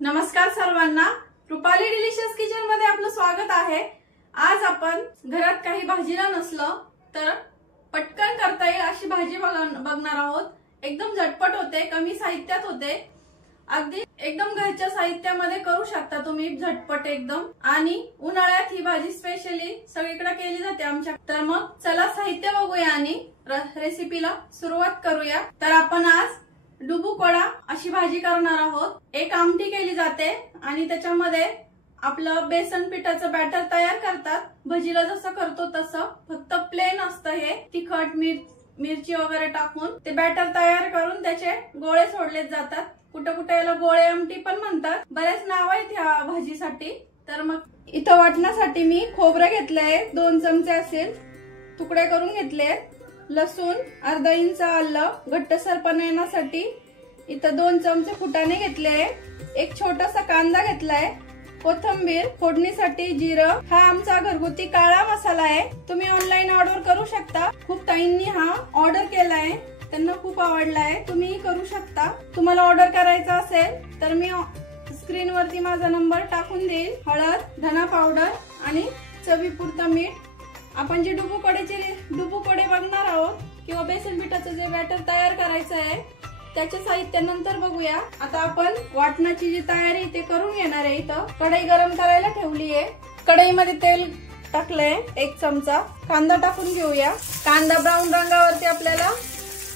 नमस्कार सर्वांना, Rupali delicious kitchen मध्ये आपलं स्वागत आहे। आज आपण घरात काही भाजीला नसलं तर पटकन करता येईल अशी भाजी बघणार आहोत। एकदम झटपट होते, कमी साहित्यात होते, अगदी एकदम घरच्या साहित्यामध्ये करू शकता तुम्ही झटपट एकदम। आणि उन्हाळ्यात ही भाजी स्पेशली सगळीकडे केली जाते आमच्या। तर मग चला साहित्य बघूया आणि रेसिपीला सुरुवात करूया। तर आपण आज डुबुक-वडा अशी भाजी करणार आहोत। एक आमटी केली जाते आणि त्याच्यामध्ये आपलं बेसन पिठाचं बॅटर तयार करतात, भजीला जसं करतो तसं, फक्त प्लेन असतं हे। तिखट मिरची वगैरे टाकून ते बॅटर तयार करून त्याचे गोळे सोडले जातात। कुठे कुठे याला गोळे आमटी पण म्हणतात, बरेच नाव आहेत ह्या भाजीसाठी। तर मग इथं वाटण्यासाठी मी खोबरं घेतलंय, 2 चमचे असेल तुकडे करून घेतले। लसूण, अर्धा इंच आलं घट्टसरपणा येण्यासाठी। इथं 2 चमचे फुटाणे घेतले, एक छोटासा कांदा घेतलाय, कोथिंबीर, फोडणीसाठी जिरं। हा आमचा घरगुती काळा मसाला आहे, तुम्ही ऑनलाईन ऑर्डर करू शकता। खूप ताईंनी हा ऑर्डर केलाय, त्यांना खूप आवडलाय, तुम्हीही करू शकता। तुम्हाला ऑर्डर करायचा असेल तर मी स्क्रीनवरती माझा नंबर टाकून देईल। हळद, धना पावडर आणि चवीपुरतं मीठ। आपण जे डुबुक-वडे बघणार आहोत किंवा बेसन पिठाचं जे बॅटर तयार करायचं आहे त्याचे साहित्य नंतर बघूया। आता आपण वाटणाची जी तयारी ते करून घेणार आहे। इथं कढई गरम करायला ठेवली आहे, कढईमध्ये तेल टाकलंय 1 चमचा। कांदा टाकून घेऊया। कांदा ब्राऊन रंगावरती आपल्याला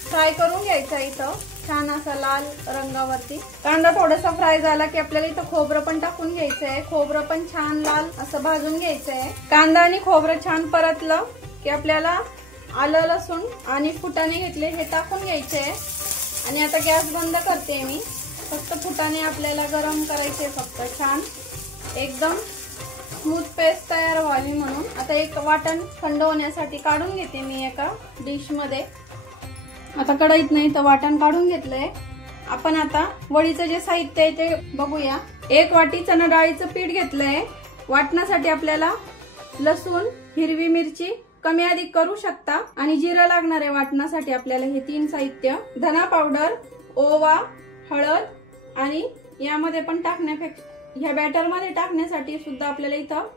फ्राय करून घ्यायचा। इथं छान असा लाल रंगावरती कांदा थोडासा फ्राय झाला की आपल्याला इथं खोबरं पण टाकून घ्यायचंय। खोबरं पण छान लाल असं भाजून घ्यायचंय। कांदा आणि खोबरं छान परतलं की आपल्याला आलं, लसूण आणि फुटाणे घेतले हे टाकून घ्यायचे। आणि आता गॅस बंद करते मी, फक्त फुटाणे आपल्याला गरम करायचे, फक्त छान एकदम स्मूथ पेस्ट तयार व्हावी म्हणून। आता एक वाटण थंड होण्यासाठी काढून घेते मी एका डिश मध्ये। आता कढईत नाही तर वाटण काढून घेतलंय। आपण आता वडीचं जे साहित्य आहे ते बघूया। 1 वाटी चणा डाळीचं पीठ घेतलंय। वाटण्यासाठी आपल्याला लसूण, हिरवी मिरची कमी अधिक करू शकता आणि जिरं लागणार आहे वाटण्यासाठी आपल्याला। हे 3 साहित्य, धना पावडर, ओवा, हळद आणि यामध्ये पण टाकण्यापेक्षा ह्या बॅटर मध्ये टाकण्यासाठी सुद्धा आपल्याला इथं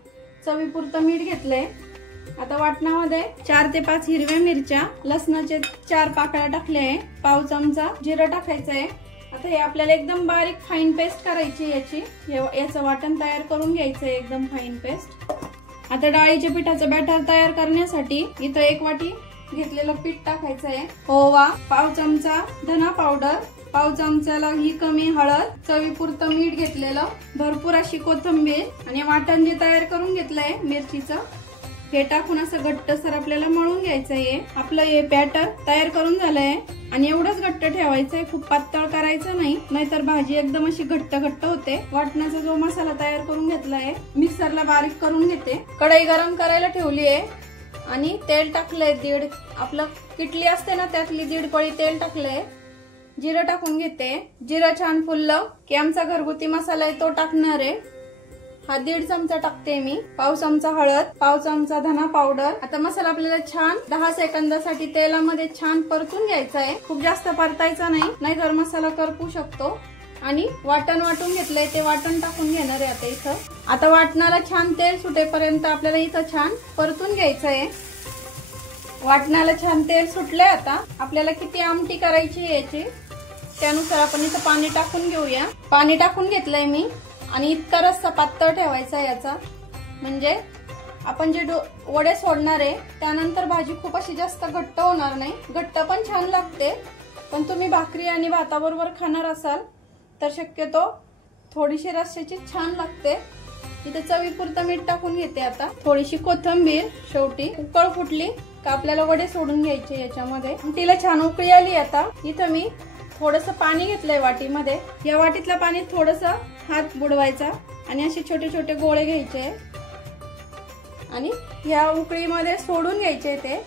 चवीपुरतं मीठ घेतलंय। आता वाटणामध्ये 4 ते 5 हिरव्या मिरच्या, लसणाचे 4 पाकळ्या टाकले आहे, पाव चमचा जिरं टाकायचंय। आता हे आपल्याला एकदम बारीक फाईन पेस्ट करायची याची, याचं वाटण तयार करून घ्यायचंय एकदम फाईन पेस्ट। आता डाळीच्या पिठाचं बॅटर तयार करण्यासाठी इथं 1 वाटी घेतलेलं पीठ टाकायचंय, ओवा, पाव चमचा धना पावडर, पाव चमचाला ही कमी हळद, चवीपुरतं मीठ घेतलेलं, भरपूर अशी कोथिंबीर आणि वाटण जे तयार करून घेतलंय मिरचीचं हे टाकून असं घट्टसर आपल्याला मळून घ्यायचंय। आपलं हे बॅटर तयार करून झालंय आणि एवढंच घट्ट ठेवायचंय, खूप पातळ करायचं नाही, नाहीतर भाजी एकदम अशी घट्ट होते। वाटणाचा जो मसाला तयार करून घेतलाय मिक्सरला बारीक करून घेते। कढई गरम करायला ठेवली आहे आणि तेल टाकलंय 1.5, आपलं किटली असते ना त्यातली 1.5 पळी तेल टाकलंय। जिरं टाकून घेते। जिरं छान फुललं की आमचा घरगुती मसाला आहे तो टाकणार आहे। हा 1.5 चमचा टाकते मी, पाव चमचा हळद, पाव चमचा धना पावडर। आता मसाला आपल्याला छान 10 सेकंदासाठी तेलामध्ये छान परतून घ्यायचा आहे, खूप जास्त परतायचा नाही, नाहीतर मसाला करपू शकतो। आणि वाटण वाटून घेतलंय ते वाटण टाकून घेणार आहे आता इथं। आता वाटणाला छान तेल सुटेपर्यंत आपल्याला इथं छान परतून घ्यायचं आहे। वाटणाला छान तेल सुटलंय। आता आपल्याला किती आमटी करायची याची त्यानुसार आपण इथं पाणी टाकून घेऊया। पाणी टाकून घेतलंय मी आणि इतका रस्सा पातळ ठेवायचा याचा, म्हणजे आपण जे वडे सोडणार आहे त्यानंतर भाजी खूप अशी जास्त घट्ट होणार नाही, घट्ट पण छान लागते। पण तुम्ही भाकरी आणि भाताबरोबर खाणार असाल तर शक्यतो थोडीशी रस्स्याची छान लागते। इथे चवीपुरतं मीठ टाकून घेते। आता थोडीशी कोथिंबीर, शेवटी उकळ फुटली का आपल्याला वडे सोडून घ्यायचे याच्यामध्ये। तिला छान उकळी आली। आता इथं मी थोडंसं पाणी घेतलंय वाटीमध्ये, या वाटीतल्या पाणी थोडंसं हात बुडवायचा आणि असे छोटे छोटे गोळे घ्यायचे आणि या उकळीमध्ये सोडून घ्यायचे। ते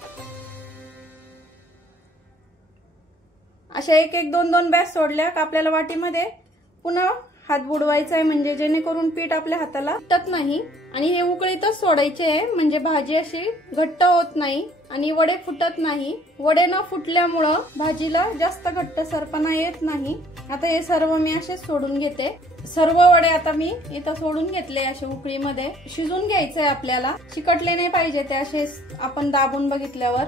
अशा 1-1, 2-2 बॅच सोडल्या का आपल्याला वाटीमध्ये पुन्हा हात बुडवायचा आहे, म्हणजे जेणेकरून पीठ आपल्या हाताला तुटत नाही। आणि हे उकळीतच सोडायचे आहे, म्हणजे भाजी अशी घट्ट होत नाही आणि वडे फुटत नाही। वडे न फुटल्यामुळे भाजीला जास्त घट्टसरपणा येत नाही। आता हे सर्व मी असे सोडून घेते। सर्व वडे आता मी इथं सोडून घेतले असे उकळीमध्ये. शिजून घ्यायचंय आपल्याला, चिकटले नाही पाहिजे ते असे आपण दाबून बघितल्यावर.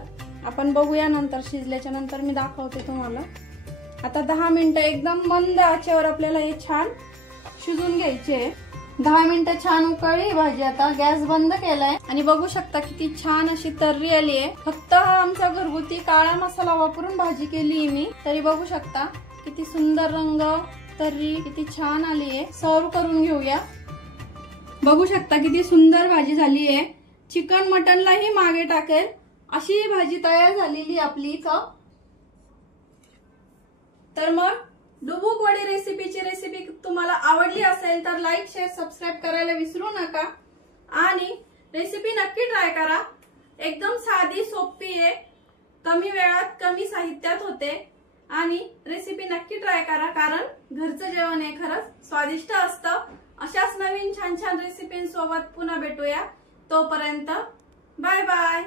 आपण बघूया नंतर, शिजल्याच्या नंतर मी दाखवते तुम्हाला. आता 10 मिनिटं एकदम मंद आचेवर आपल्याला हे छान शिजून घ्यायचे. 10 मिनिटं छान उकळली भाजी. आता गॅस बंद केलाय आणि बघू शकता किती छान अशी तर्री आली आहे. फक्त हा आमचा घरगुती काळा मसाला वापरून भाजी केली मी, तरी बघू शकता किती सुंदर रंग, तर्री किती छान आली आहे. सर्व करून घेऊया. बघू शकता किती सुंदर भाजी झाली आहे. चिकन मटनलाही मागे टाकेल अशी भाजी तयार झालेली आपली इथं. तर मग डुबुक वडी रेसिपी तुम्हाला आवडली असेल तर लाईक, शेअर, सबस्क्राईब करायला विसरू नका आणि रेसिपी नक्की ट्राय करा. एकदम साधी सोपी आहे, कमी वेळात कमी साहित्यात होते आणि रेसिपी नक्की ट्राय करा, कारण घरचं जेवण हे खरंच स्वादिष्ट असतं. अशाच नवीन छान छान रेसिपींसोबत पुन्हा भेटूया. तोपर्यंत बाय बाय.